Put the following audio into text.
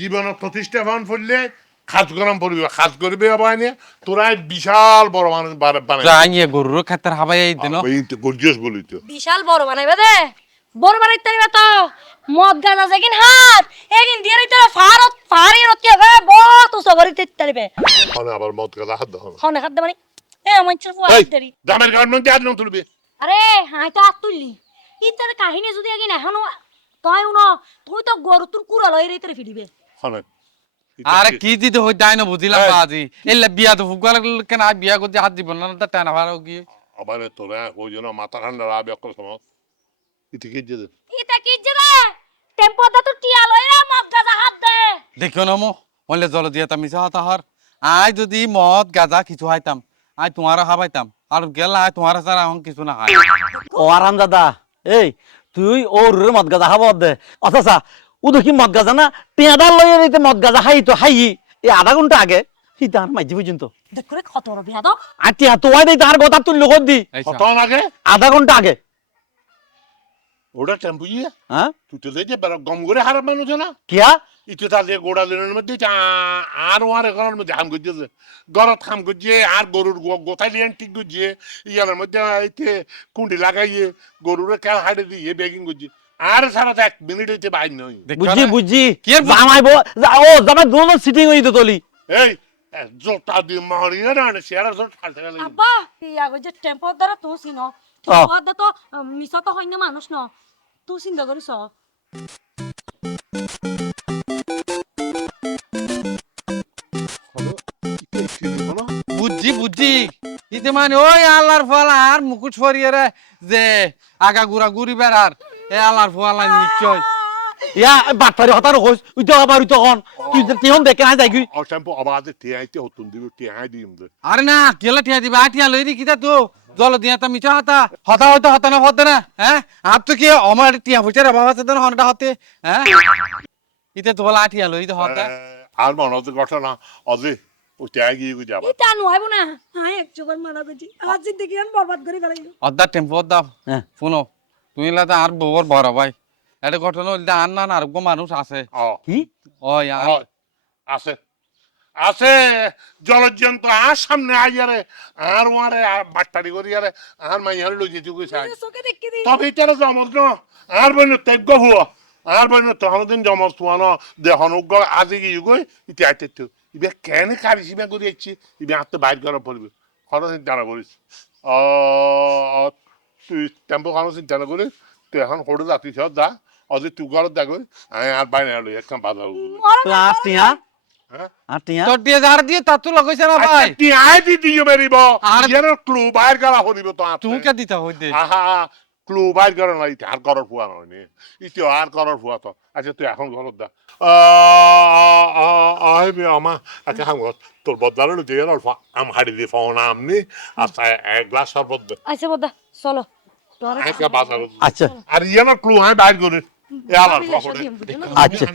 জীবনের প্রতিষ্ঠা পান পড়লে খাস গরম পড়বে খাস করবে বানিয়ে তোরা বিশাল বড় মানুষ বানাই যাইয়ে গরুর খাতার হাবাই দিন গর্জিয়াস বলি তো। বিশাল বড় বানাইবে দে। বড় বানাইতে পারিবে তো। মদ গাঁজা যেগিন হাত এগিন দিয়ে রইতে ফারত ফারি রতি হবে বহুত উচ্চ করি দিতে পারিবে। মানে আবার মদ গাদা হাত দাও হনে। খাদ্য মানে এ মঞ্চের ফুয়া এই দেরি। দামের গার্মেন্ট হাত নাম তুলবি। আরে হাই তো হাত তুললি। ইতার কাহিনী যদি এগিন এখনও তই উনো তুই তো গরু তোর কুড়া লই রইতে ফিরিবে। হনে আরে কি দিতে হই তাই না বুঝিলাম বাজি। এলে বিয়া তো ফুকাল কেন আর বিয়া করতে হাত দিব না তা টানা ভাড়া কি আবার তোরা ওই জন্য মাথা ঠান্ডা রাবে অকল সময় ইতি কি যে ইতা কি যে টেম্পো দা তো টিয়া লই মদ গাঁজা হাত দে। দেখিও না মো বললে জল দিয়া তাম মিশা হতা হর। আই যদি মদ গাজা কিছু হাইতাম আই তোমারও খাবাইতাম আর গেল আই তোমার ছাড়া এখন কিছু না খাই ও আরাম দাদা এই তুই ও রুরে মদ গাজা খাব দে। অথচা ও দেখি মদ গাজা না? পেঁয়াদার লইয়ে নিতে মদ গাজা হাই তো হাই। এই আধা ঘণ্টা আগে সি তার মাইজি পর্যন্ত দেখ করে খতর বড় আটি হাত ওয়াই দেই তো ওই তার কথা তুই লোক দি। খতর আগে? আধা ঘণ্টা আগে। ওটা টেম্পু ইয়ে হ্যাঁ? তুই তো দেখে বেড়া গম করে হারাপ মানুষ না? কিয়া? ইতো তাদের গোড়া দিনের মধ্যে আর ওয়ার ঘরের মধ্যে হাম করছে গরত হাম করছে আর গরুর গোথায় লিয়ান ঠিক করছে ইয়ার মধ্যে এইতে কুন্ডি লাগাইয়ে গরুরে কেল হাড়ে দিয়ে বেগিং করছে আর সারা তো এক মিনিট হইতে বাইর নই। বুঝছি কি জামাই বো ও জামাই দুজন সিটিং হই তো তলি। এই এ, জোতা দিয়ে মারিয়ে না সেরা জোট ফালতে গেলে আব্বা ইয়া গো যে টেম্পো দ্বারা অ। টেম্পো তো মিছা তো মানুষ ন? তুই চিন্তা করিস বুঝছি বুঝছি ইতে মানে ওই আল্লাহর ফল আর মুকুট সরিয়ে রে যে আগা গুড়া গুড়ি বেড়ার এ আল্লাহর ফল নিশ্চয়। ইয়া বাটপারি হতার হইস উই তো আবার উই তো হন তুই তিহন দেখে টিয়াইতে হতুন দিবি টিয়াই দিম দে। আরে না কেলা টিয়া দিবা? আটিয়া লই দি কিতা তো জল দিয়া তা মিছা হতা হতা হয়তো হতা না হতে না হ্যাঁ? আর তো কি আমার টিয়া হইছে রে বাবা সেদিন হনটা হতে হ্যাঁ? ইতে তো বলা আটিয়া লই দি হতা আর মনে হচ্ছে ঘটনা অজে ও টিয়াই গিয়ে গিয়ে যাবা এটা নয় না? হ্যাঁ এক করছি আমার জিন্দগি আমি বরবাদ করে ফেলাইল। অর্ধা টেম্পো দাও হ্যাঁ। শুনো তুমি লাদা আর বউর বড় ভাই। এটা ঘটনা হইলে আর না আর মানুষ আছে। ও কি? হয়, আছে। আছে জলজন্ত আর সামনে আইয়ারে আর ওয়ারে বাট্টারি করি আরে আর মাইয়ারে লই যেতে কইছে দেখি দি তবে এটারে জমজ ন। আর বইন তেগ্য হুয়া আর বইন তখন দিন জমজ তুয়া ন। দেহন উগ্র আজি গিয়ে গই ইতি আইতে তো। ইবে কেন কারি সিমা করি আইছি? ইবে আত্ম বাইর করা পড়বে। খরচ চিন্তা করিস। অ তুই টেম্পো খানো চিন্তা করিস। তুই এখন হোটেল যাত্রী সব যা। অজি তুই কই আমি আর বাইরে লই একখান বাজার তো আর টিয়া হ্যাঁ দিয়ে লগাইছে না ভাই? দি মেরিব। ইয়ার ক্লু বাইর করা হরিব তো তুমি কে দিতে হইতে আহা ক্লু বাইর করে না ইতি আর করার ফুয়া নয় ইতি আর করার ফুয়া তো। আচ্ছা তুই এখন ঘরত দা আইবি আমা। আচ্ছা হাম ঘর তোর যে অল্প আম হাড়ি দিয়ে ফোন আমনি আচ্ছা এক গ্লাস শরবত দে। আচ্ছা বদা চলো। বাজার আচ্ছা আর ইয়ার ক্লু আমি বাইর করে? আচ্ছা।